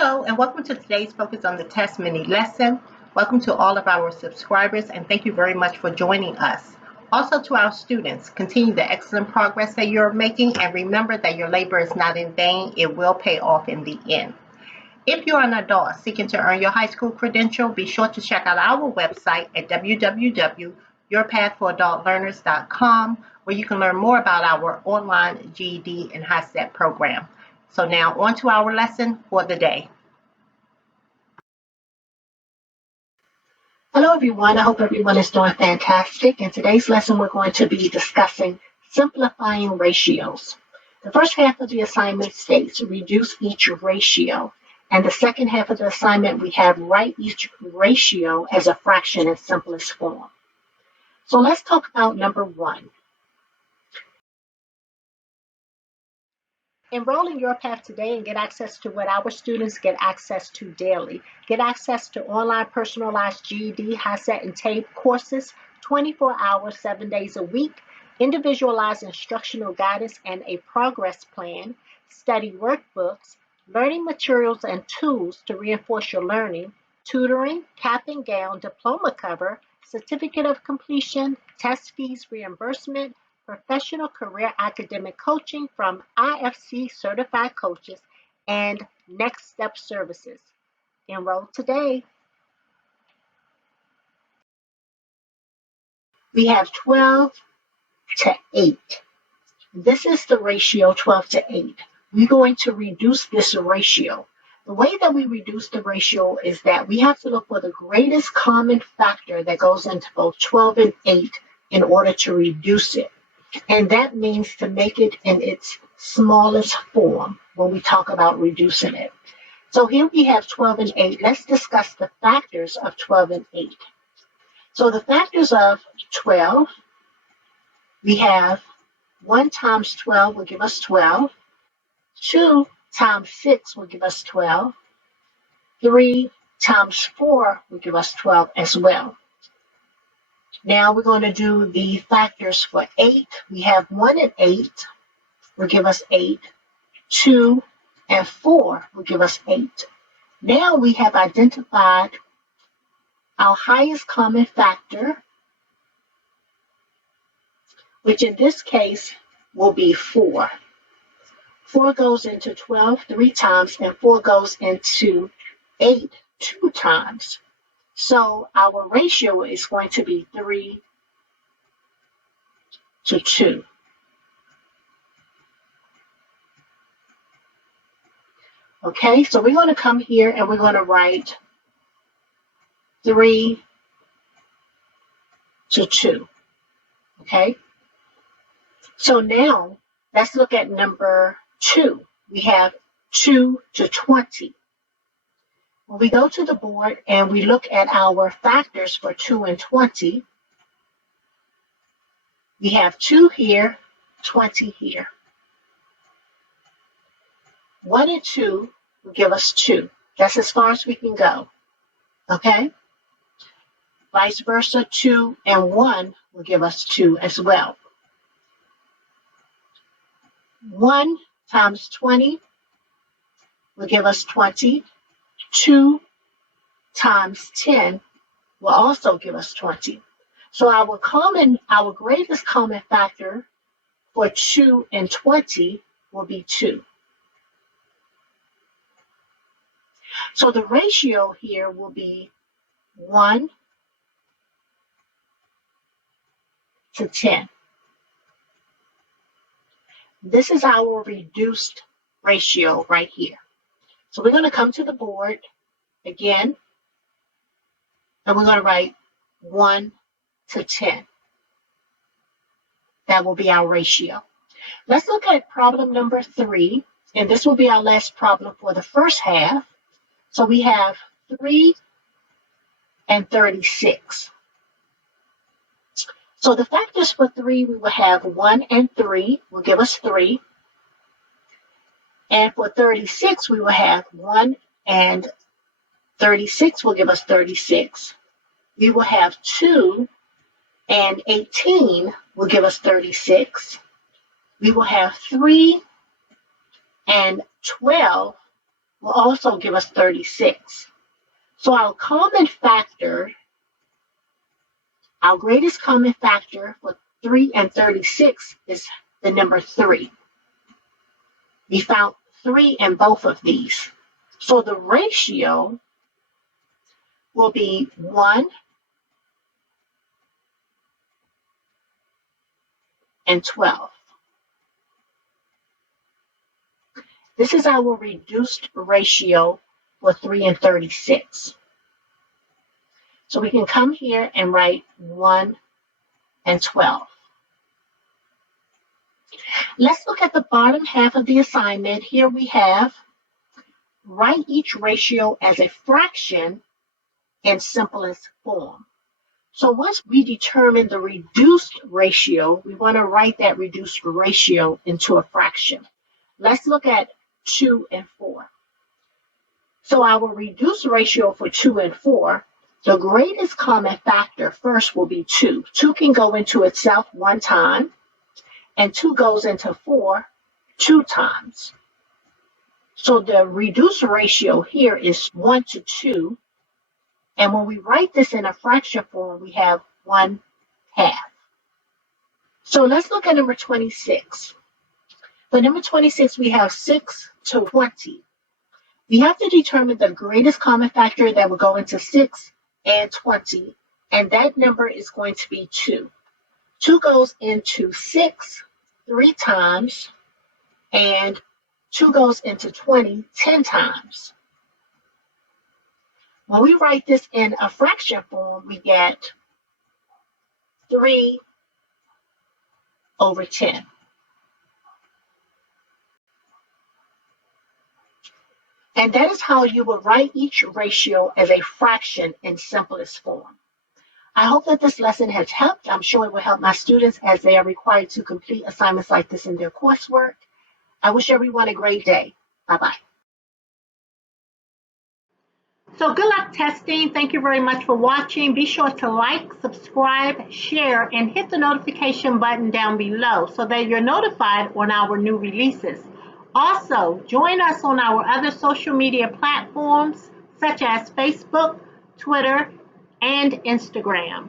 Hello, and welcome to today's Focus on the Test mini lesson. Welcome to all of our subscribers, and thank you very much for joining us. Also to our students, continue the excellent progress that you're making, and remember that your labor is not in vain. It will pay off in the end. If you're an adult seeking to earn your high school credential, be sure to check out our website at www.yourpathforadultlearners.com, where you can learn more about our online GED and HISET program. So now on to our lesson for the day. Hello everyone, I hope everyone is doing fantastic. In today's lesson, we're going to be discussing simplifying ratios. The first half of the assignment states reduce each ratio. And the second half of the assignment, we have write each ratio as a fraction in simplest form. So let's talk about number one. Enroll in YourPath today and get access to what our students get access to daily. Get access to online personalized GED, HISET, and TABE courses, 24 hours, 7 days a week, individualized instructional guidance and a progress plan, study workbooks, learning materials and tools to reinforce your learning, tutoring, cap and gown, diploma cover, certificate of completion, test fees reimbursement, professional career academic coaching from IFC certified coaches, and next step services. Enroll today. We have 12 to 8. This is the ratio 12 to 8. We're going to reduce this ratio. The way that we reduce the ratio is that we have to look for the greatest common factor that goes into both 12 and 8 in order to reduce it. And that means to make it in its smallest form when we talk about reducing it. So here we have 12 and 8. Let's discuss the factors of 12 and 8. So the factors of 12, we have 1 times 12 will give us 12. 2 times 6 will give us 12. 3 times 4 will give us 12 as well. Now we're going to do the factors for 8. We have 1 and 8 will give us 8. 2 and 4 will give us 8. Now we have identified our highest common factor, which in this case will be 4. 4 goes into 12 3 times, and 4 goes into 8 2 times. So our ratio is going to be 3 to 2. Okay, so we're going to come here and we're going to write 3 to 2. Okay, so now let's look at number 2. We have 2 to 20. When we go to the board and we look at our factors for 2 and 20, we have 2 here, 20 here. 1 and 2 will give us 2. That's as far as we can go. Okay? Vice versa, 2 and 1 will give us 2 as well. 1 times 20 will give us 20. 2 times 10 will also give us 20. So our greatest common factor for 2 and 20 will be 2. So the ratio here will be 1 to 10. This is our reduced ratio right here. So we're going to come to the board again, and we're going to write 1 to 10. That will be our ratio. Let's look at problem number 3, and this will be our last problem for the first half. So we have 3 and 36. So the factors for 3, we will have 1 and 3 will give us 3. And for 36, we will have 1 and 36 will give us 36. We will have 2 and 18 will give us 36. We will have 3 and 12 will also give us 36. So our greatest common factor for 3 and 36 is the number 3. We found 3 in both of these. So the ratio will be 1 and 12. This is our reduced ratio for 3 and 36. So we can come here and write 1 and 12. Let's look at the bottom half of the assignment. Here we have write each ratio as a fraction in simplest form. So once we determine the reduced ratio, we want to write that reduced ratio into a fraction. Let's look at 2 and 4. So our reduced ratio for 2 and 4, the greatest common factor first will be 2. 2 can go into itself one time, and 2 goes into 4 two times. So the reduced ratio here is 1 to 2. And when we write this in a fraction form, we have 1/2. So let's look at number 26. For number 26, we have 6 to 20. We have to determine the greatest common factor that will go into 6 and 20, and that number is going to be 2. 2 goes into 6 3 times, and 2 goes into 20 10 times. When we write this in a fraction form, we get 3 over 10. And that is how you will write each ratio as a fraction in simplest form. I hope that this lesson has helped. I'm sure it will help my students as they are required to complete assignments like this in their coursework. I wish everyone a great day. Bye-bye. So good luck testing. Thank you very much for watching. Be sure to like, subscribe, share, and hit the notification button down below so that you're notified on our new releases. Also, join us on our other social media platforms such as Facebook, Twitter, and Instagram.